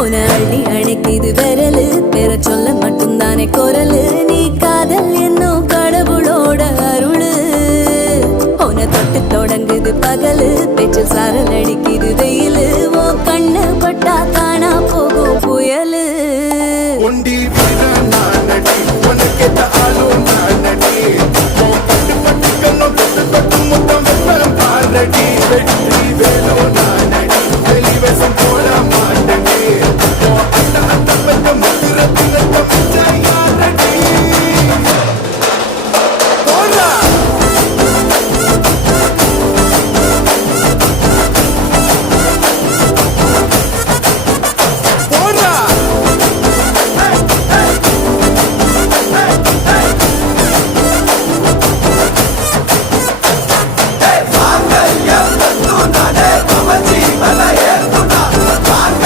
உன அள்ளி அணைக்குது விரலு பெற சொல்ல மட்டும்தானே குரலு நீ காதல் என்னும் கடவுளோட அருளு உன தொட்டு தொடங்குது பகலு பேச்சில் சாரல் அடிக்குது வெயிலு ஓ கண்ணு பட்டா காணா போகும் புயலு ஒண்டி வீரன் நானடி உனக்கேத்த ஆளும் நானடி பட்டு பட்டு கண்ணம் தொட்டு தொட்டு முத்தம் வெப்பம் பாரடி வெற்றி வேலோ